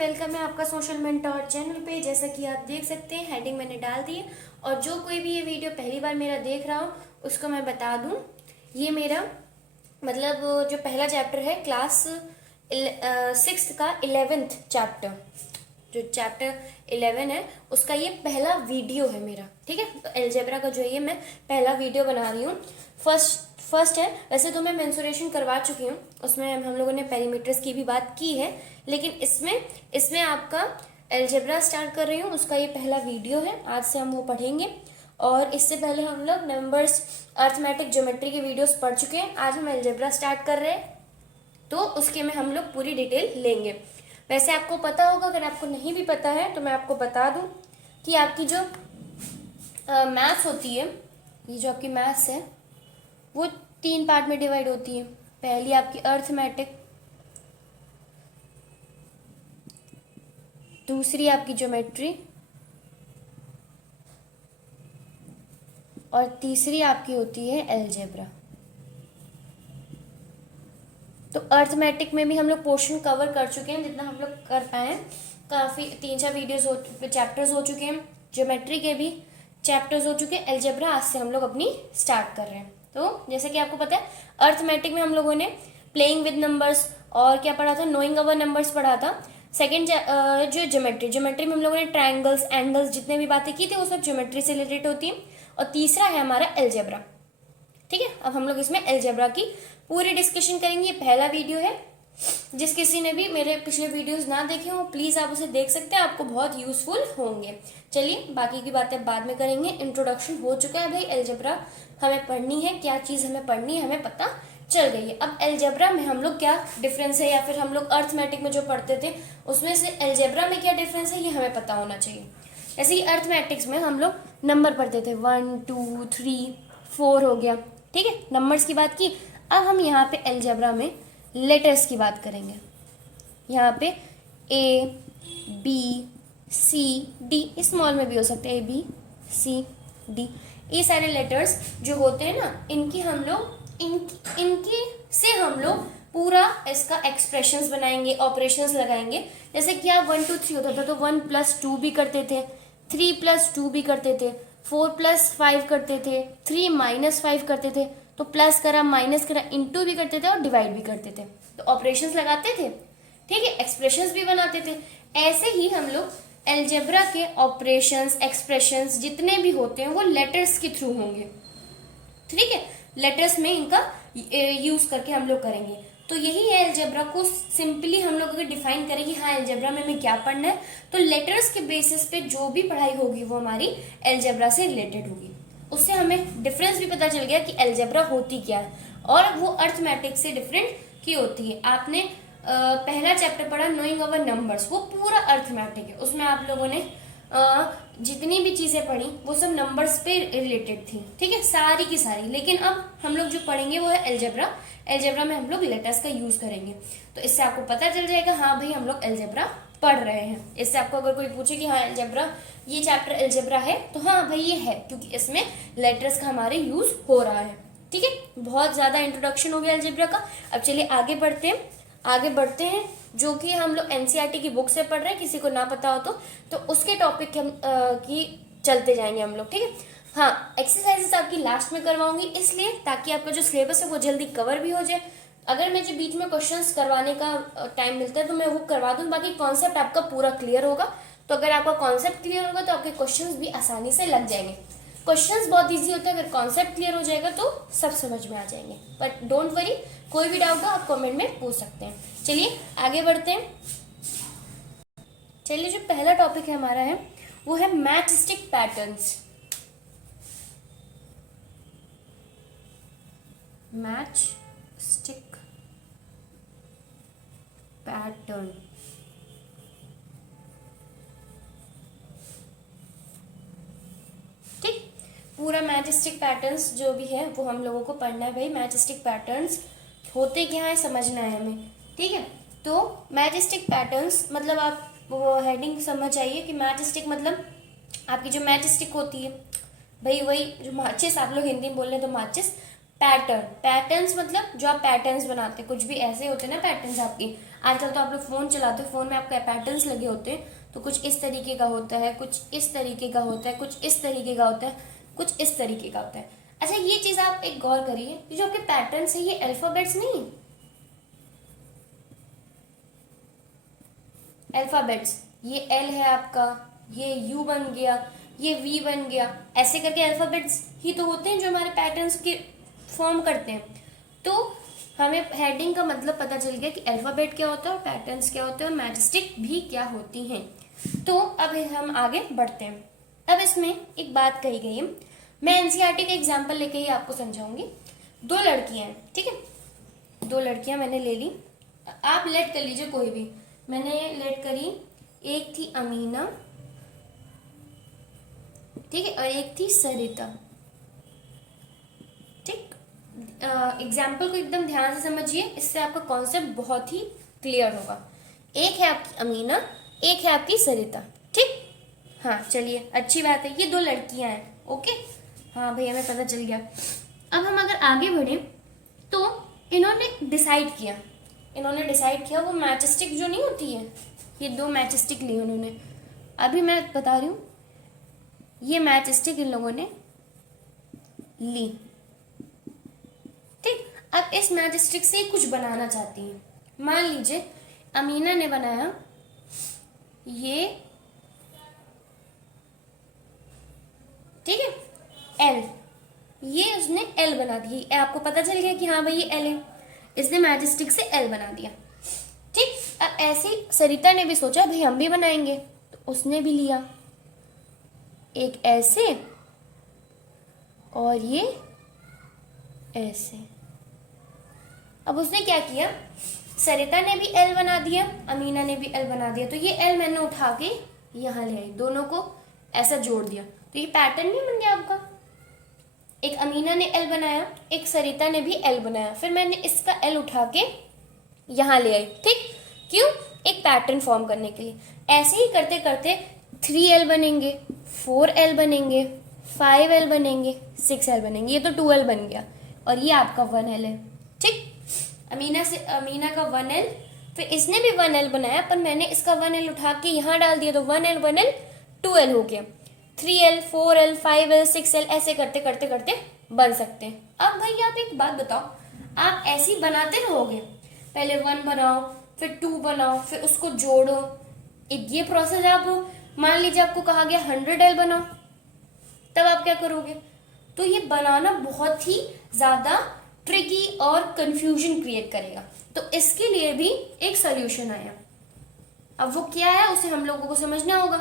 Welcome है आपका social mentor channel पे। जैसा कि आप देख सकते हैं हेडिंग मैंने डाल दी है, और जो कोई भी ये वीडियो पहली बार मेरा देख रहा हो उसको मैं बता दूं, ये मेरा मतलब जो पहला चैप्टर है क्लास 6 का 11th चैप्टर, जो चैप्टर 11 है उसका ये पहला वीडियो है मेरा। ठीक है, तो एलजेब्रा का जो ये मैं पहला वीडियो बना रही हूँ, फर्स्ट है। वैसे तो मैं मेंसुरेशन करवा चुकी हूँ, उसमें हम लोगों ने पेरीमीटर्स की भी बात की है, लेकिन इसमें आपका एलजेब्रा स्टार्ट कर रही हूँ, उसका ये पहला वीडियो है। आज से हम वो पढ़ेंगे, और इससे पहले हम लोग नंबर्स, अर्थमेटिक, ज्योमेट्री के वीडियोस पढ़ चुके हैं। आज हम एलजेब्रा स्टार्ट कर रहे हैं, तो उसके में हम लोग पूरी डिटेल लेंगे। वैसे आपको पता होगा, अगर आपको नहीं भी पता है तो मैं आपको बता दूं कि आपकी जो मैथ्स होती है, ये जो आपकी मैथ्स है वो 3 पार्ट में डिवाइड होती है। पहली आपकी अर्थमेटिक, दूसरी आपकी ज्योमेट्री, और तीसरी आपकी होती है एलजेब्रा। तो अर्थमेटिक में भी हम लोग पोर्शन कवर कर चुके हैं जितना हम लोग कर पाए। काफ़ी 3-4 चैप्टर्स हो चुके हैं। ज्योमेट्री के भी चैप्टर्स हो चुके हैं। एलजेब्रा आज से हम लोग अपनी स्टार्ट कर रहे हैं। तो जैसे कि आपको पता है, अर्थमेटिक में हम लोगों ने प्लेइंग विद नंबर्स और क्या पढ़ा था, नोइंग अवर नंबर्स पढ़ा था। सेकेंड जो ज्योमेट्री में हम लोगों ने ट्राइंगल्स, एंगल्स, जितने भी बातें की थी वो सब ज्योमेट्री से रिलेटेड होती है। और तीसरा है हमारा एलजेब्रा। ठीक है, अब हम लोग इसमें एलजेब्रा की पूरी डिस्कशन करेंगे। ये पहला वीडियो है। जिस किसी ने भी मेरे पिछले वीडियोस ना देखे हो प्लीज आप उसे देख सकते हैं, आपको बहुत यूजफुल होंगे। चलिए बाकी की बातें बाद में करेंगे। इंट्रोडक्शन हो चुका है भाई, एलजेब्रा हमें पढ़नी है, क्या चीज हमें पढ़नी है हमें पता चल गई है। अब एलजेब्रा में हम लोग क्या डिफरेंस है, या फिर हम लोग अर्थमेटिक में जो पढ़ते थे उसमें से एलजेब्रा में क्या डिफरेंस है, ये हमें पता होना चाहिए। जैसे कि अर्थमेटिक्स में हम लोग नंबर पढ़ते थे, 1 2 3 4 हो गया। ठीक है, नंबर्स की बात की। अब हम यहाँ पे एलजेब्रा में लेटर्स की बात करेंगे। यहाँ पे A B C D, small में भी हो सकते हैं, ए बी सी डी, ये सारे लेटर्स जो होते हैं ना, इनकी हम लोग इनकी से हम लोग पूरा इसका एक्सप्रेशंस बनाएंगे, ऑपरेशंस लगाएंगे। जैसे कि आप 1 2 3 होता था तो 1 + 2 भी करते थे, 3 + 2 भी करते थे, 4 + 5 करते थे, 3 - 5 करते थे, तो प्लस करा माइनस करा इंटू भी करते थे और डिवाइड भी करते थे। तो ऑपरेशंस लगाते थे, ठीक है, एक्सप्रेशंस भी बनाते थे। ऐसे ही हम लोग एलजेब्रा के ऑपरेशंस, एक्सप्रेशंस जितने भी होते हैं वो लेटर्स के थ्रू होंगे। ठीक है, लेटर्स में इनका यूज करके हम लोग करेंगे। तो यही है एलजेब्रा को सिंपली हम लोग अगर डिफाइन करें कि हाँ एलजेब्रा में हमें क्या पढ़ना है, तो लेटर्स के बेसिस पे जो भी पढ़ाई होगी वो हमारी एलजेब्रा से रिलेटेड होगी। उससे हमें डिफरेंस भी पता चल गया कि एलजेब्रा होती क्या है और वो अर्थमेटिक से डिफरेंट क्यों होती है। आपने पहला चैप्टर पढ़ा नोइंग अवर नंबर्स, वो पूरा अर्थमेटिक है। उसमें आप लोगों ने जितनी भी चीजें पढ़ी वो सब नंबर्स पे रिलेटेड थी। ठीक है, सारी की सारी। लेकिन अब हम लोग जो पढ़ेंगे वो है एलजेब्रा। एलजेब्रा में हम लोग लेटर्स का यूज करेंगे। तो इससे आपको पता चल जाएगा हाँ भाई हम लोग एलजेब्रा पढ़ रहे हैं। इससे आपको अगर कोई पूछे कि हाँ एलजेब्रा, ये चैप्टर एलजेब्रा है, तो हाँ भाई ये है, क्योंकि इसमें लेटर्स का हमारे यूज हो रहा है। ठीक है, बहुत ज्यादा इंट्रोडक्शन हो गया एलजेब्रा का। अब चलिए आगे बढ़ते हैं जो कि हम लोग एनसीईआरटी की बुक से पढ़ रहे हैं। किसी को ना पता हो तो उसके टॉपिक की चलते जाएंगे हम लोग। ठीक है, हाँ एक्सरसाइजेस आपकी लास्ट में करवाऊंगी, इसलिए ताकि आपका जो सिलेबस है वो जल्दी कवर भी हो जाए। अगर मुझे बीच में क्वेश्चंस करवाने का टाइम मिलता है तो मैं वो करवा दूँ, बाकी कॉन्सेप्ट आपका पूरा क्लियर होगा। तो अगर आपका कॉन्सेप्ट क्लियर होगा तो आपके क्वेश्चंस भी आसानी से लग जाएंगे। क्वेश्चंस बहुत इजी होता है, अगर कॉन्सेप्ट क्लियर हो जाएगा तो सब समझ में आ जाएंगे। बट डोंट वरी, कोई भी डाउट हो आप कमेंट में पूछ सकते हैं। चलिए आगे बढ़ते हैं। चलिए जो पहला टॉपिक है हमारा है वो है मैचस्टिक पैटर्न्स। मैचस्टिक पैटर्न, ठीक, पूरा मैचस्टिक पैटर्न्स जो भी है वो हम लोगों को पढ़ना है भाई। मैचस्टिक पैटर्न्स होते क्या है समझना है हमें। ठीक है, तो मैचस्टिक पैटर्न्स मतलब आप वो हेडिंग समझ आइए कि मैचस्टिक मतलब आपकी जो मैचस्टिक होती है भाई, वही जो माचिस, आप लोग हिंदी में बोल रहे हैं तो माचिस। पैटर्न्स मतलब जो आप पैटर्न्स बनाते हैं, कुछ भी ऐसे होते हैं ना पैटर्न्स आपकी। आजकल तो आप लोग फ़ोन चलाते हो, फ़ोन में आपके पैटर्न्स लगे होते हैं, तो कुछ इस तरीके का होता है, कुछ इस तरीके का होता है, कुछ इस तरीके का होता है, कुछ इस तरीके का होता है। अच्छा, ये चीज़ आप एक गौर करिए, ये जो आपके पैटर्न्स है ये अल्फ़ाबेट्स नहीं है, अल्फ़ाबेट्स, ये एल है आपका, ये यू बन गया, ये वी बन गया, ऐसे करके अल्फ़ाबेट्स ही तो होते हैं जो हमारे पैटर्न्स के फॉर्म करते हैं। तो हमें हेडिंग का मतलब पता चल गया कि अल्फ़ाबेट क्या होता है और पैटर्न्स क्या होते हैं और मैजेस्टिक भी क्या होती हैं। तो अब हम आगे बढ़ते हैं। अब इसमें एक बात कही गई है, मैं एनसीईआरटी का एग्जाम्पल लेके ही आपको समझाऊंगी। 2 लड़कियां हैं, ठीक है, 2 लड़कियां मैंने ले ली, आप लेट कर लीजिए कोई भी। मैंने लेट करी, एक थी अमीना, ठीक है, और एक थी सरिता। ठीक, एग्जाम्पल को एकदम ध्यान से समझिए, इससे आपका कॉन्सेप्ट बहुत ही क्लियर होगा। एक है आपकी अमीना, एक है आपकी सरिता, ठीक। हाँ चलिए, अच्छी बात है, ये 2 लड़कियां हैं, ओके। हाँ भैया, हमें पता चल गया। अब हम अगर आगे बढ़े तो इन्होंने डिसाइड किया, वो मैचस्टिक जो नहीं होती है, ये 2 मैचस्टिक ली उन्होंने। अभी मैं बता रही हूँ, ये मैचस्टिक इन लोगों ने ली, ठीक। अब इस मैचस्टिक से कुछ बनाना चाहती हैं। मान लीजिए अमीना ने बनाया ये, ठीक है, एल, ये उसने एल बना दी। आपको पता चल गया कि हाँ भाई ये एल है, इसने मैजिस्टिक से एल बना दिया, ठीक। अब ऐसे ही सरिता ने भी सोचा भाई हम भी बनाएंगे, तो उसने भी लिया एक ऐसे और ये ऐसे। अब उसने क्या किया, सरिता ने भी एल बना दिया, अमीना ने भी एल बना दिया, तो ये एल मैंने उठा के यहाँ ले आई, दोनों को ऐसा जोड़ दिया, तो ये पैटर्न नहीं बन गया आपका। एक अमीना ने एल बनाया, एक सरिता ने भी एल बनाया, फिर मैंने इसका एल उठा के यहाँ ले आई, ठीक। क्यों? एक पैटर्न फॉर्म करने के लिए। ऐसे ही करते करते 3L बनेंगे, 4L बनेंगे, 5L बनेंगे, 6L बनेंगे, ये तो 2L बन गया, और ये आपका 1L है, ठीक। अमीना का 1L, फिर इसने भी 1L बनाया, पर मैंने इसका 1L उठा के यहाँ डाल दिया, तो 1L 1L 2L हो गया। 3L 4L 5L 6L ऐसे करते करते करते बन सकते हैं। अब भाई आप एक बात बताओ, आप ऐसे ही बनाते रहोगे, पहले 1 बनाओ, फिर 2 बनाओ, फिर उसको जोड़ो, एक ये प्रोसेस। आप मान लीजिए आपको कहा गया 100L बनाओ, तब आप क्या करोगे? तो ये बनाना बहुत ही ज्यादा ट्रिकी और कंफ्यूजन क्रिएट करेगा, तो इसके लिए भी एक सोल्यूशन आया। अब वो क्या है उसे हम लोगों को समझना होगा।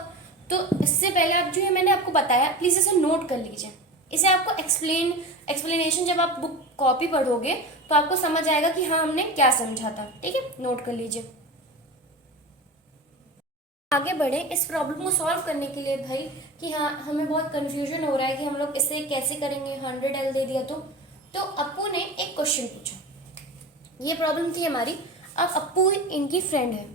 तो इससे पहले आप जो है मैंने आपको बताया, प्लीज इसे नोट कर लीजिए। इसे आपको एक्सप्लेनेशन जब आप बुक कॉपी पढ़ोगे तो आपको समझ आएगा कि हाँ हमने क्या समझा था, ठीक है, नोट कर लीजिए। आगे बढ़े इस प्रॉब्लम को सॉल्व करने के लिए भाई, कि हाँ हमें बहुत कंफ्यूजन हो रहा है कि हम लोग इसे कैसे करेंगे, 100L दे दिया तो अप्पू ने एक क्वेश्चन पूछा। ये प्रॉब्लम थी हमारी। अब अप्पू इनकी फ्रेंड है,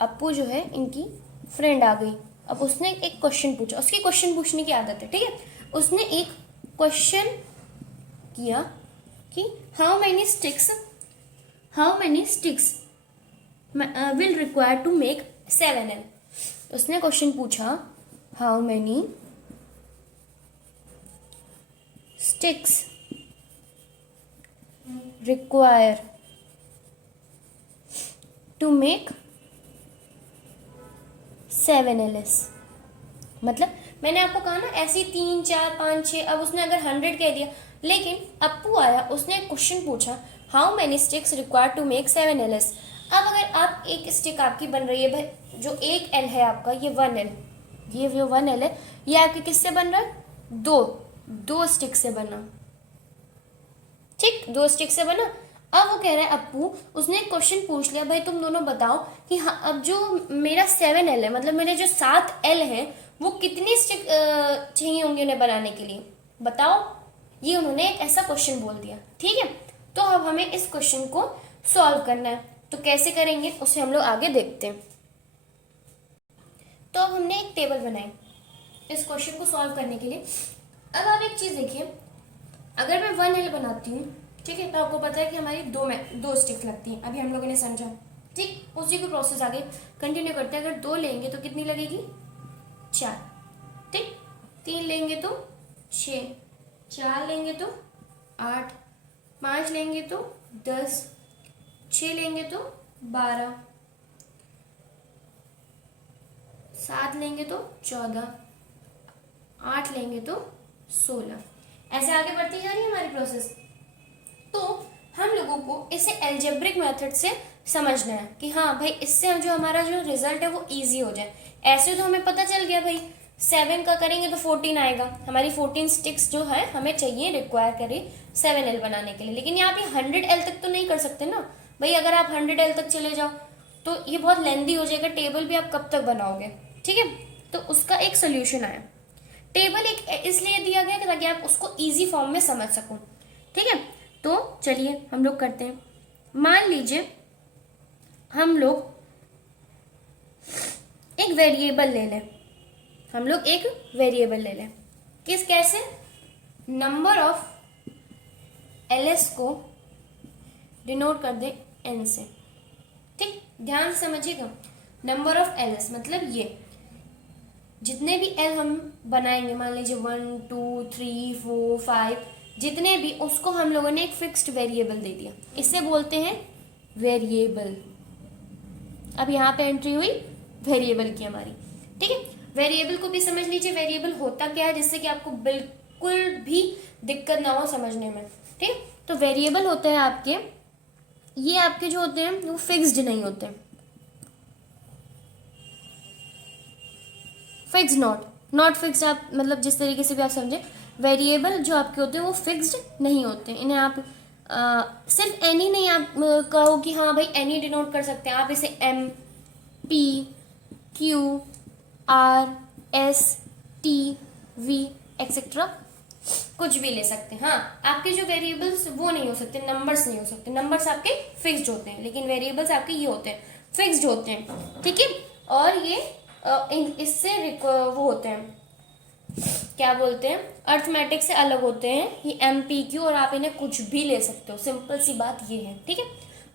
अप्पू जो है इनकी फ्रेंड आ गई। अब उसने एक क्वेश्चन पूछा, उसकी क्वेश्चन पूछने की आदत है, ठीक है। उसने एक क्वेश्चन किया कि how many sticks will require to make 7L। उसने क्वेश्चन पूछा how many sticks require to make 7LS। मतलब मैंने आपको कहा ना ऐसे 3 4 5 6, अब उसने अगर 100 कह दिया, लेकिन अप्पू आया, उसने एक क्वेश्चन पूछा how many sticks require to make 7LS। अब अगर आप एक स्टिक आपकी बन रही है भाई, जो एक L है आपका, ये 1L, ये जो 1L है, ये आपके किससे बन रहा है? दो स्टिक से बना, ठीक, 2 स्टिक से बना। अब वो कह रहा है अप्पू, उसने एक क्वेश्चन पूछ लिया भाई तुम दोनों बताओ कि हाँ अब जो मेरा 7L है, मतलब मेरे जो 7L है, वो कितनी स्टिक चाहिए होंगे उन्हें बनाने के लिए, बताओ। ये उन्होंने एक ऐसा क्वेश्चन बोल दिया, ठीक है। तो अब हमें इस क्वेश्चन को सॉल्व करना है, तो कैसे करेंगे उसे हम लोग आगे देखते हैं। तो अब हमने एक टेबल बनाई इस क्वेश्चन को सॉल्व करने के लिए। अब आप एक चीज देखिए, अगर मैं 1L बनाती हूँ ठीक है, तो आपको पता है कि हमारी दो स्टिक्स लगती हैं, अभी हम लोगों ने समझा। ठीक, उसी को प्रोसेस आगे कंटिन्यू करते हैं। अगर 2 लेंगे तो कितनी लगेगी? 4। ठीक, 3 लेंगे तो 6, 4 लेंगे तो 8, 5 लेंगे तो 10, 6 लेंगे तो 12, 7 लेंगे तो 14, 8 लेंगे तो 16। ऐसे आगे बढ़ती जा रही है हमारी प्रोसेस। तो हम लोगों को इसे एल्जेब्रिक मेथड से समझना है कि हाँ भाई, इससे जो हमारा जो रिजल्ट है वो इजी हो जाए। ऐसे तो हमें पता चल गया भाई 7 का करेंगे तो 14 आएगा। हमारी 14 स्टिक्स जो है हमें चाहिए, रिक्वायर करें 7L बनाने के लिए। लेकिन यहाँ पे 100L तक तो नहीं कर सकते ना भाई। अगर आप 100L तक चले जाओ तो ये बहुत लेंदी हो जाएगा, टेबल भी आप कब तक बनाओगे। ठीक है, तो उसका एक सोल्यूशन आया। टेबल एक इसलिए दिया गया कि ताकि आप उसको इजी फॉर्म में समझ सको। ठीक है, तो चलिए हम लोग करते हैं। मान लीजिए हम लोग एक वेरिएबल ले लें। हम लोग एक वेरिएबल ले लें। कैसे? नंबर ऑफ LS को डिनोट कर दे N से। ठीक, ध्यान से समझिएगा। नंबर ऑफ LS मतलब ये जितने भी L हम बनाएंगे, मान लीजिए 1 2 3 4 5, जितने भी, उसको हम लोगों ने एक फिक्स्ड वेरिएबल दे दिया। इसे बोलते हैं वेरिएबल। अब यहाँ पे एंट्री हुई वेरिएबल की हमारी। ठीक है, वेरिएबल को भी समझ लीजिए। वेरिएबल होता क्या है, जिससे कि आपको बिल्कुल भी दिक्कत ना हो समझने में। ठीक, तो वेरिएबल होते हैं आपके, ये आपके जो होते हैं वो फिक्स्ड नहीं होते। फिक्स नॉट फिक्स्ड, आप मतलब जिस तरीके से भी आप समझे, वेरिएबल जो आपके होते हैं वो फिक्स्ड नहीं होते। इन्हें आप सिर्फ एनी नहीं आप कहो कि हाँ भाई एनी डिनोट कर सकते हैं। आप इसे M P Q R S T V etcetera कुछ भी ले सकते हैं। हाँ, आपके जो वेरिएबल्स वो नहीं हो सकते, नंबर्स नहीं हो सकते। नंबर्स आपके फिक्स्ड होते हैं, लेकिन वेरिएबल्स आपके ये होते हैं, फिक्स्ड होते हैं। ठीक है, और ये इससे वो होते हैं, क्या बोलते हैं, अर्थमेटिक से अलग होते हैं ये MPQ, और आप इन्हें कुछ भी ले सकते हो। सिंपल सी बात ये है। ठीक है,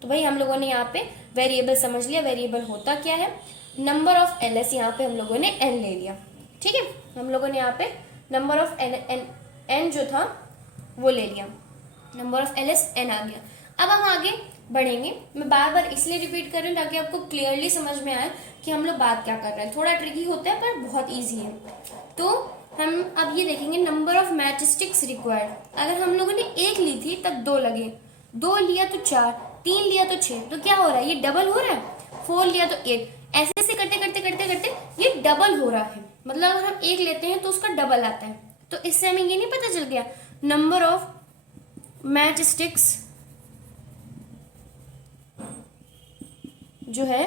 तो भाई हम लोगों ने यहाँ पे वेरिएबल समझ लिया। वेरिएबल होता क्या है? नंबर ऑफ LS, यहाँ पे हम लोगों ने N ले लिया। ठीक है, हम लोगों ने यहाँ पे नंबर ऑफ N जो था वो ले लिया। नंबर ऑफ LS N आ गया। अब हम आगे बढ़ेंगे। मैं बार बार इसलिए रिपीट कर रही हूँ ताकि आपको क्लियरली समझ में आए कि हम लोग बात क्या कर रहे हैं। थोड़ा ट्रिकी होता है पर बहुत ईजी है। तो हम अब ये देखेंगे number of match sticks required. अगर हम लोगों ने 1 ली थी तब 2 लगे, 2 लिया तो 4, 3 लिया तो 6, तो क्या हो रहा है? ये डबल हो रहा है। 4 लिया तो 8, ऐसे ऐसे करते करते करते करते ये डबल हो रहा है। मतलब अगर हम 1 लेते हैं तो उसका डबल आता है। तो इससे हमें ये नहीं पता चल गया नंबर ऑफ मैच स्टिक्स जो है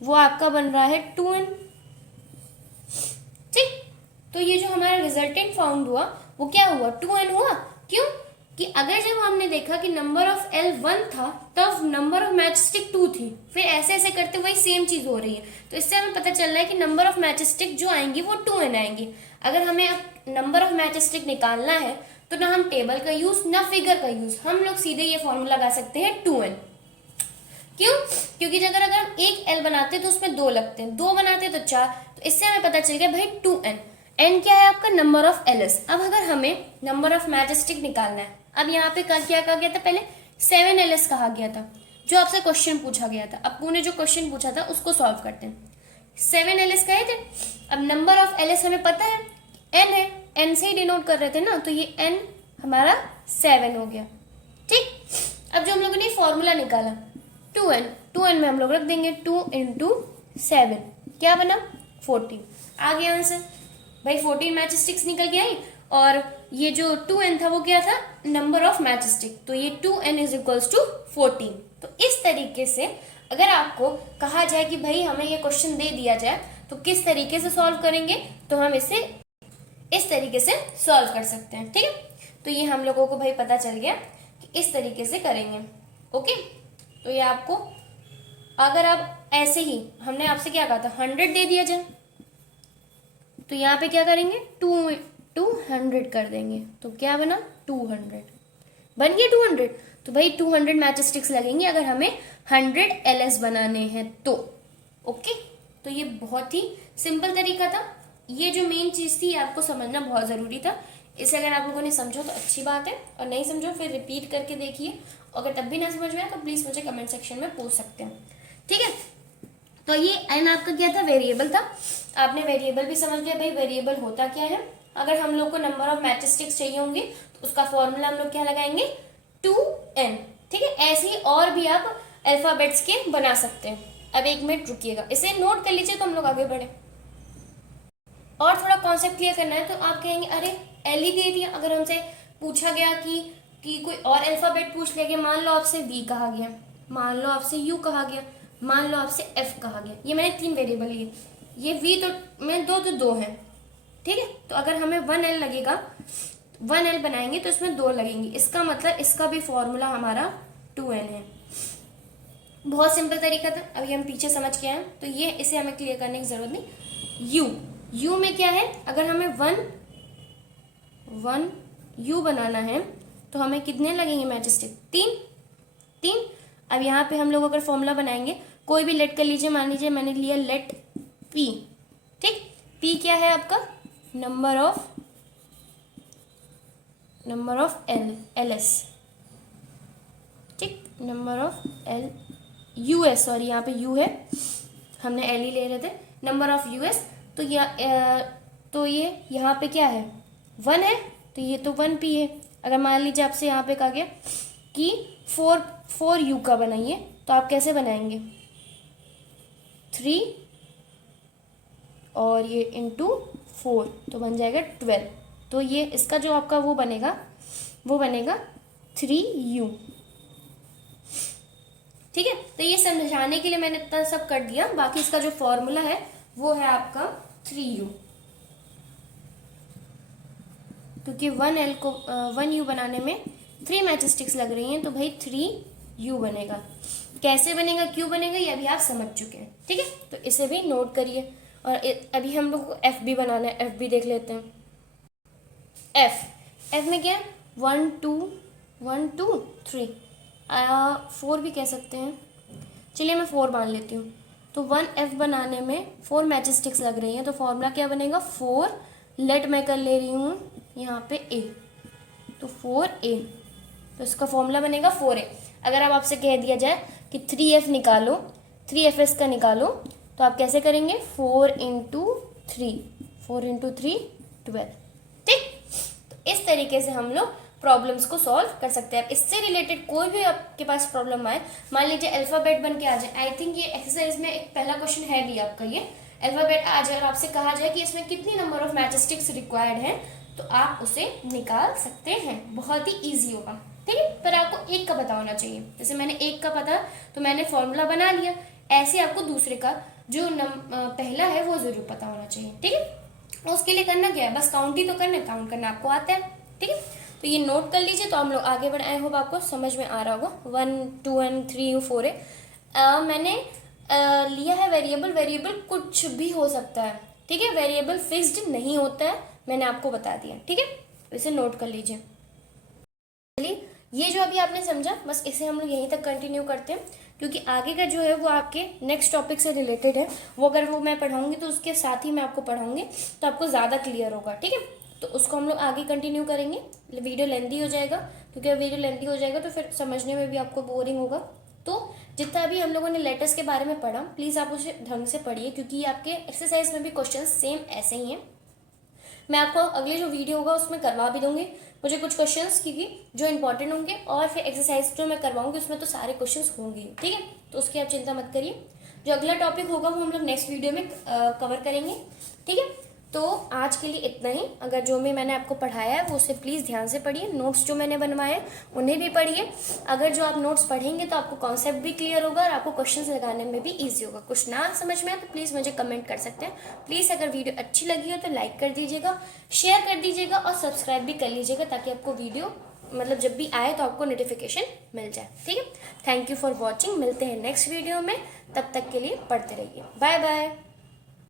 वो आपका बन रहा है 2N। ठीक, तो ये जो हमारा रिजल्टेंट फाउंड हुआ वो क्या हुआ? 2N हुआ। क्यों? कि अगर जब हमने देखा कि नंबर ऑफ L 1 था तब नंबर ऑफ मैच स्टिक 2 थी, फिर ऐसे ऐसे करते वही सेम चीज हो रही है। तो इससे हमें पता चल रहा है कि नंबर ऑफ मैच स्टिक जो आएंगी वो 2N आएंगी। अगर हमें अब नंबर ऑफ मैच स्टिक निकालना है तो ना हम टेबल का यूज ना फिगर का यूज, हम लोग सीधे ये फॉर्मूला लगा सकते हैं 2N। क्यों? क्योंकि अगर हम एक L बनाते तो उसमें 2 लगते हैं, 2 बनाते तो 4, तो इससे हमें पता चल गया भाई 2N। N क्या है आपका? Number of LS। अब अगर हमें नंबर ऑफ मैच स्टिक निकालना है, अब यहाँ पे क्या कहा गया था? पहले 7LS कहा गया था, जो आपसे क्वेश्चन पूछा गया था। अब ने जो क्वेश्चन पूछा था उसको सॉल्व करते हैं। 7LS कहे थे। अब नंबर ऑफ LS हमें पता है N है, N से ही डिनोट कर रहे थे ना, तो ये N हमारा 7 हो गया। ठीक, अब जो हम लोगों ने फॉर्मूला निकाला 2N में हम लोग रख देंगे 2 × 7, क्या बना? 14। आ गया आंसर भाई। 14 मैच स्टिक्स निकल के आई, और ये जो 2N था वो क्या था? Number of match stick. तो ये 2N = 14। तो इस तरीके से अगर आपको कहा जाए कि भाई हमें ये क्वेश्चन दे दिया जाए तो किस तरीके से सॉल्व करेंगे, तो हम इसे इस तरीके से सॉल्व कर सकते हैं। ठीक है, तो ये हम लोगों को भाई पता चल गया कि इस तरीके से करेंगे। ओके, तो ये आपको, अगर आप ऐसे ही, हमने आपसे क्या कहा था 100 दे दिया जाए, तो यहाँ पे क्या करेंगे 200 कर देंगे, तो क्या बना 200 बन गया 200। तो भाई 200 मैच स्टिक्स लगेंगे अगर हमें 100 LS बनाने हैं तो। ओके, तो ये बहुत ही सिंपल तरीका था। ये जो मेन चीज थी आपको समझना बहुत जरूरी था। इसे अगर आप लोगों ने समझो तो अच्छी बात है, और नहीं समझो फिर रिपीट करके देखिए। अगर तब भी ना समझ में आए तो प्लीज मुझे कमेंट सेक्शन में पूछ सकते हैं, ठीक है। तो ये एन आपका क्या था, वेरिएबल था। आपने वेरिएबल भी समझ लिया भाई वेरिएबल होता क्या है। अगर हम लोग को नंबर ऑफ मैच स्टिक्स चाहिए होंगे तो उसका फॉर्मूला हम लोग क्या लगाएंगे, 2n, ठीक है। ऐसे ही और भी आप अल्फाबेट्स के बना सकते हैं। अब 1 मिनट रुकिएगा, इसे नोट कर लीजिए तो हम लोग आगे बढ़े। और थोड़ा कॉन्सेप्ट क्लियर करना है तो आप कहेंगे अरे एल ही दे दिया। अगर हमसे पूछा गया कि कोई और अल्फाबेट पूछ लिया गया, मान लो आपसे वी कहा गया, मान लो आपसे यू कहा गया, मान लो आपसे एफ कहा गया, ये मैंने 3 वेरिएबल लिए, ये वी तो में दो हैं, ठीक है। तो अगर हमें 1l लगेगा, 1l बनाएंगे तो इसमें 2 लगेंगे, इसका मतलब इसका भी फॉर्मूला हमारा 2n है। बहुत सिंपल तरीका था, अभी हम पीछे समझ के आए तो ये इसे हमें क्लियर करने की जरूरत नहीं। यू में क्या है, अगर हमें 1 यू बनाना है तो हमें कितने लगेंगे मैच स्टिक, 3। अब यहाँ पे हम लोग अगर फॉर्मूला बनाएंगे, कोई भी लेट कर लीजिए, मान लीजिए मैंने लिया लेट पी, ठीक। पी क्या है आपका, नंबर ऑफ LS, ठीक, नंबर ऑफ US, सॉरी यहाँ पे U है, हमने L ही ले रहे थे, नंबर ऑफ US। तो ये यहाँ पे क्या है, 1 है, तो ये तो 1P है। अगर मान लीजिए आपसे यहाँ पे कहा गया कि 4U का बनाइए, तो आप कैसे बनाएंगे, 3 और ये इंटू 4, तो बन जाएगा 12। तो ये इसका जो आपका वो बनेगा 3U, ठीक है। तो ये समझाने के लिए मैंने इतना सब कर दिया, बाकी इसका जो फॉर्मूला है वो है आपका 3U, क्योंकि 1U बनाने में 3 मैच स्टिक्स लग रही हैं, तो भाई 3U बनेगा। कैसे बनेगा, क्यों बनेगा, ये अभी आप समझ चुके हैं, ठीक है। तो इसे भी नोट करिए। और अभी हम लोग को एफ भी बनाना है, एफ भी देख लेते हैं। एफ में क्या है, 1 2 1 2 3, 4 भी कह सकते हैं, चलिए मैं 4 मान लेती हूँ। तो 1F बनाने में 4 मैच स्टिक्स लग रही हैं, तो फॉर्मूला क्या बनेगा, 4 लेट मैं कर ले रही हूँ यहाँ पे A, तो 4A, तो इसका फॉर्मूला बनेगा 4A। अगर अब आपसे कह दिया जाए कि 3F निकालो, 3FS का निकालो, तो आप कैसे करेंगे, 4 इंटू 3, 12, ठीक। तो इस तरीके से हम लोग प्रॉब्लम्स को सॉल्व कर सकते हैं। इससे रिलेटेड कोई भी आपके पास प्रॉब्लम आए, मान लीजिए अल्फाबेट बन के आ जाए, आई थिंक ये एक्सरसाइज में एक पहला क्वेश्चन है भी आपका, ये अल्फाबेट आ जाए और आपसे कहा जाए कि इसमें कितनी number of match sticks required है, तो आप उसे निकाल सकते हैं, बहुत ही ईजी होगा, ठीक है। पर आपको एक का पता होना चाहिए, जैसे मैंने एक का पता तो मैंने फॉर्मूला बना लिया, ऐसे आपको दूसरे का जो पहला है वो जरूर पता होना चाहिए, ठीक है। उसके लिए करना क्या है, बस काउंट ही तो करना है, काउंट करना आपको आता है, ठीक है। तो ये नोट कर लीजिए, तो हम लोग आगे बढ़े। आई होप आपको समझ में आ रहा होगा। 1 2 and 3 4 है। मैंने लिया है वेरिएबल कुछ भी हो सकता है, ठीक है, वेरिएबल फिक्स्ड नहीं होता है, मैंने आपको बता दिया, ठीक है। तो इसे नोट कर लीजिए। चलिए, ये जो अभी आपने समझा, बस इसे हम लोग यहीं तक कंटिन्यू करते हैं, क्योंकि आगे का जो है वो आपके नेक्स्ट टॉपिक से रिलेटेड है। वो अगर वो मैं पढ़ाऊंगी तो उसके साथ ही मैं आपको पढ़ाऊंगी, तो आपको ज़्यादा क्लियर होगा, ठीक है। तो उसको हम लोग आगे कंटिन्यू करेंगे। वीडियो लेंथी हो जाएगा, क्योंकि वीडियो लेंथी हो जाएगा तो फिर समझने में भी आपको बोरिंग होगा। तो जितना भी हम लोगों ने लेटर्स के बारे में पढ़ा, प्लीज़ आप उसे ढंग से पढ़िए, क्योंकि ये आपके एक्सरसाइज में भी क्वेश्चन सेम ऐसे ही हैं। मैं आपको अगले जो वीडियो होगा उसमें करवा भी दूंगी मुझे कुछ क्वेश्चंस, क्योंकि जो इंपॉर्टेंट होंगे, और फिर एक्सरसाइज जो मैं करवाऊंगी उसमें तो सारे क्वेश्चंस होंगे, ठीक है। तो उसकी आप चिंता मत करिए। जो अगला टॉपिक होगा वो हम लोग नेक्स्ट वीडियो में कवर करेंगे, ठीक है। तो आज के लिए इतना ही। अगर जो भी मैंने आपको पढ़ाया है वो उसे प्लीज़ ध्यान से पढ़िए। नोट्स जो मैंने बनवाए उन्हें भी पढ़िए। अगर जो आप नोट्स पढ़ेंगे तो आपको कॉन्सेप्ट भी क्लियर होगा और आपको क्वेश्चंस लगाने में भी ईजी होगा। कुछ ना समझ में आए तो प्लीज़ मुझे कमेंट कर सकते हैं। प्लीज़ अगर वीडियो अच्छी लगी हो तो लाइक कर दीजिएगा, शेयर कर दीजिएगा और सब्सक्राइब भी कर लीजिएगा, ताकि आपको वीडियो मतलब जब भी आए तो आपको नोटिफिकेशन मिल जाए, ठीक है। Thank you for watching. मिलते हैं नेक्स्ट वीडियो में, तब तक के लिए पढ़ते रहिए। Bye bye.